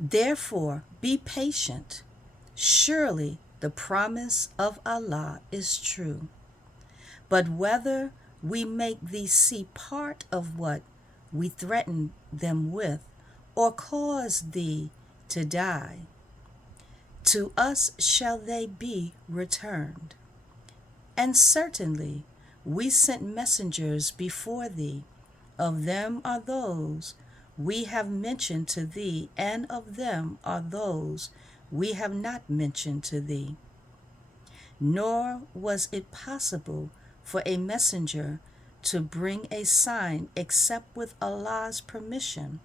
Therefore, be patient. Surely the promise of Allah is true. But whether we make thee see part of what we threaten them with, or cause thee to die, to us shall they be returned. And certainly we sent messengers before thee. Of them are those we have mentioned to thee, and of them are those we have not mentioned to thee. Nor was it possible for a messenger to bring a sign except with Allah's permission.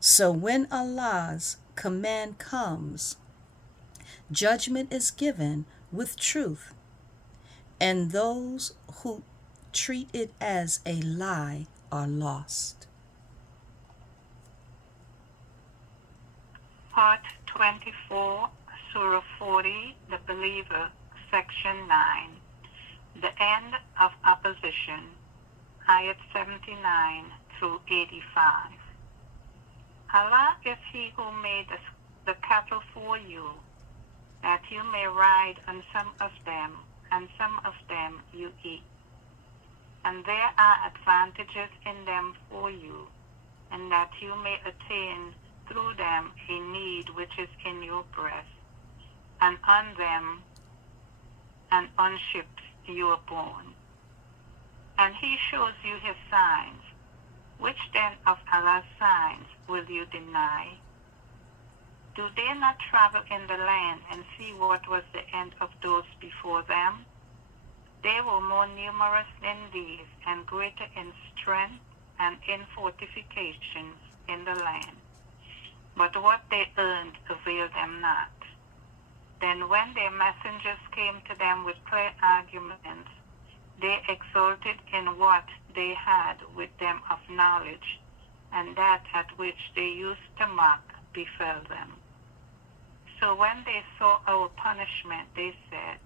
So when Allah's command comes, judgment is given with truth, and those who treat it as a lie are lost. Part 24, Surah 40, The Believer, Section 9. The End of Opposition, Ayat 79 through 85. Allah is He who made the cattle for you, that you may ride on some of them, and some of them you eat. And there are advantages in them for you, and that you may attain through them a need which is in your breast, and on them and on ships you are born. And He shows you His signs. Which then of Allah's signs will you deny? Do they not travel in the land and see what was the end of those before them? They were more numerous than these, and greater in strength and in fortifications in the land. But what they earned availed them not. Then when their messengers came to them with clear arguments, they exulted in what they had with them of knowledge, and that at which they used to mock befell them. So when they saw our punishment, they said,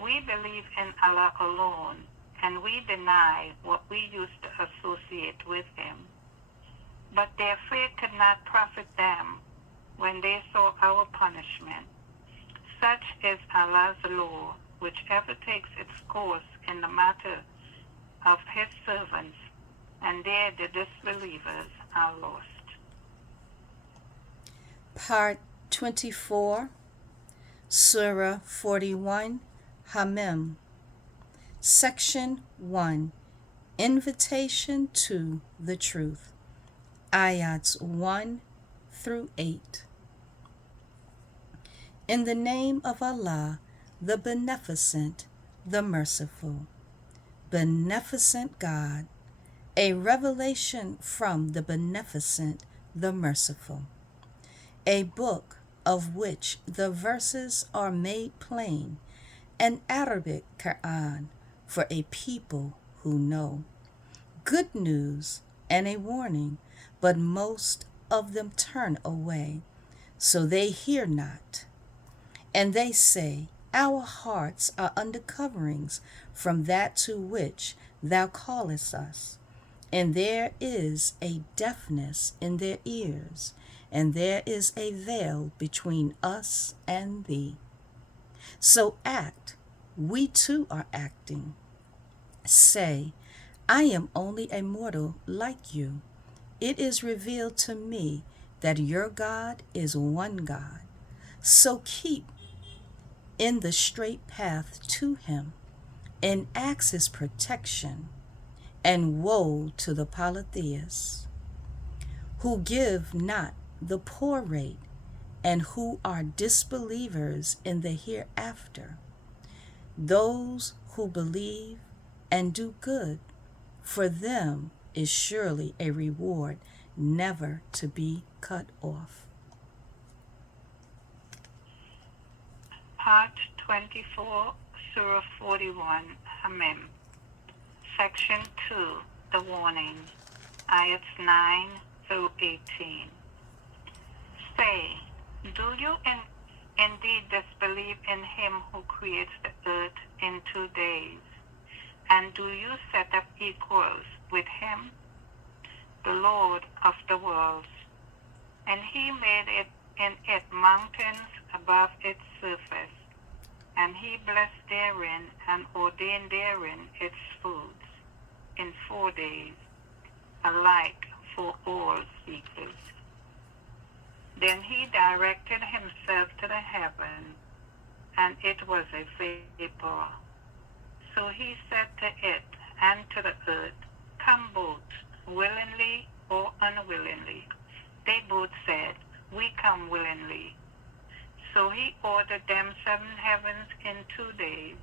We believe in Allah alone, and we deny what we used to associate with Him. But their faith could not profit them when they saw our punishment. Such is Allah's law, whichever takes its course in the matter of His servants, and there the disbelievers are lost. Part 24, Surah 41, Hamim. Section 1, Invitation to the Truth. Ayats 1 through 8. In the name of Allah, the Beneficent, the Merciful. Beneficent God, a revelation from the Beneficent, the Merciful. A book of which the verses are made plain, an Arabic Qur'an for a people who know. Good news and a warning, but most of them turn away, so they hear not. And they say, Our hearts are under coverings from that to which thou callest us. And there is a deafness in their ears, and there is a veil between us and thee. So act, we too are acting. Say, I am only a mortal like you. It is revealed to me that your God is one God. So keep in the straight path to Him, and ask His protection. And woe to the polytheists, who give not the poor rate, and who are disbelievers in the hereafter. Those who believe and do good, for them is surely a reward never to be cut off. Part 24, Surah 41, Hamim. Section 2, The Warning, Ayats 9 through 18. Say, do you indeed disbelieve in Him who creates the earth in 2 days? And do you set up equals with Him, the Lord of the worlds? And he made it in it mountains above its surface, and he blessed therein and ordained therein its foods in 4 days, alike for all seekers. Then he directed himself to the heaven, and it was a vapor. So he said to it and to the earth, Come both, willingly or unwillingly. They both said, We come willingly. So he ordered them 7 heavens in 2 days,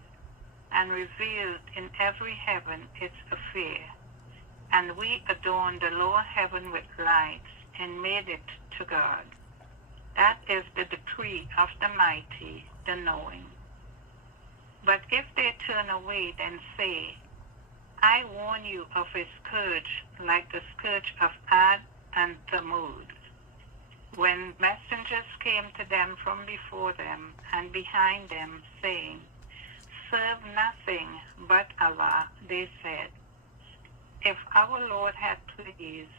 and revealed in every heaven its affair. And we adorned the lower heaven with lights, and made it to God. That is the decree of the mighty, the knowing. But if they turn away, then say, I warn you of a scourge like the scourge of Ad and Thamud, when messengers came to them from before them and behind them, saying, Serve nothing but Allah, they said. If our Lord had pleased,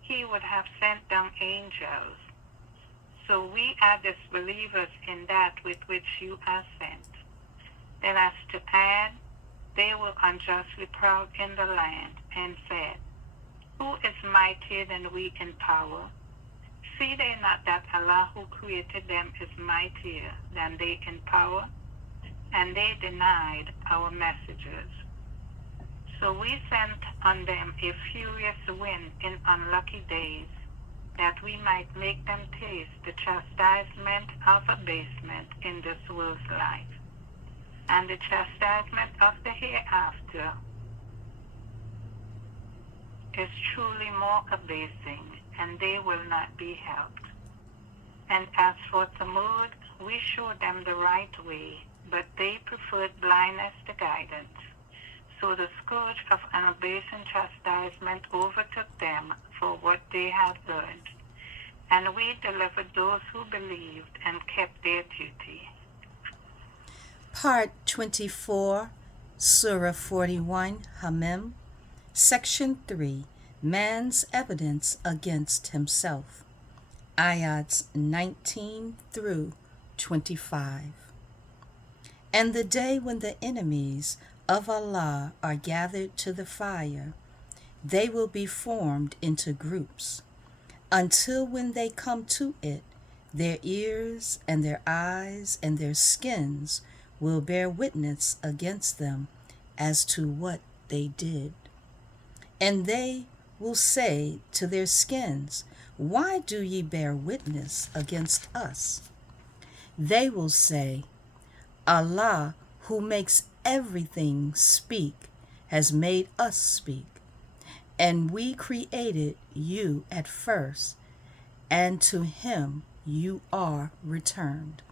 he would have sent down angels. So we are disbelievers in that with which you are sent. Then as to Ad, they were unjustly proud in the land, and said, Who is mightier than we in power? See they not that Allah who created them is mightier than they in power? And they denied our messages. So we sent on them a furious wind in unlucky days, that we might make them taste the chastisement of abasement in this world's life, and the chastisement of the hereafter is truly more abasing, and they will not be helped. And as for Thamud, we showed them the right way, but they preferred blindness to guidance. So the scourge of an abasing chastisement overtook them for what they had earned. And we delivered those who believed and kept their duty. Part 24, Surah 41, Hamim, Section 3, Man's Evidence Against Himself, Ayats 19 through 25. And the day when the enemies of Allah are gathered to the fire, they will be formed into groups, until when they come to it, their ears and their eyes and their skins will bear witness against them as to what they did. And they will say to their skins, Why do ye bear witness against us? They will say, Allah, who makes everything speak, has made us speak, and we created you at first, and to him you are returned.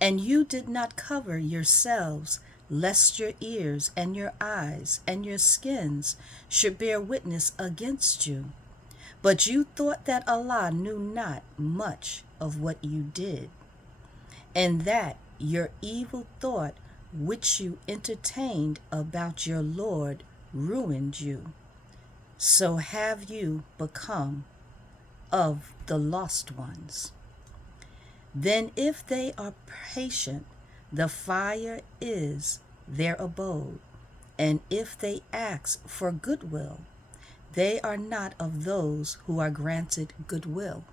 And you did not cover yourselves, lest your ears and your eyes and your skins should bear witness against you. But you thought that Allah knew not much of what you did, and that your evil thought which you entertained about your Lord ruined you. So have you become of the lost ones. Then if they are patient, the fire is their abode, and if they ask for goodwill, they are not of those who are granted goodwill.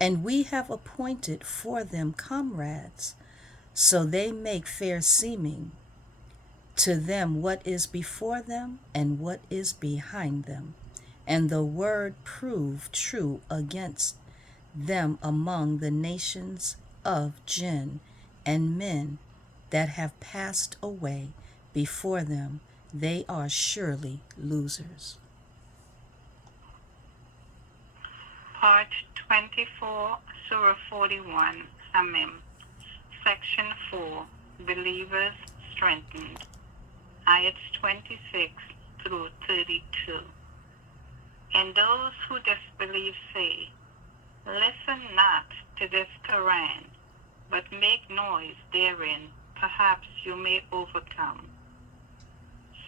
And we have appointed for them comrades, so they make fair seeming to them what is before them and what is behind them, and the word proved true against them among the nations of jinn and men that have passed away before them. They are surely losers. Part 24, Surah 41, Hamim, Section 4, Believers Strengthened, Ayats 26 through 32. And those who disbelieve say, Listen not to this Qur'an, but make noise therein, perhaps you may overcome.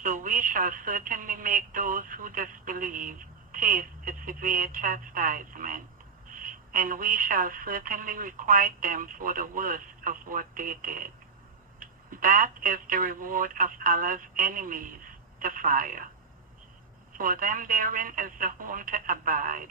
So we shall certainly make those who disbelieve taste its severe chastisement, and we shall certainly requite them for the worst of what they did. That is the reward of Allah's enemies, the fire. For them therein is the home to abide,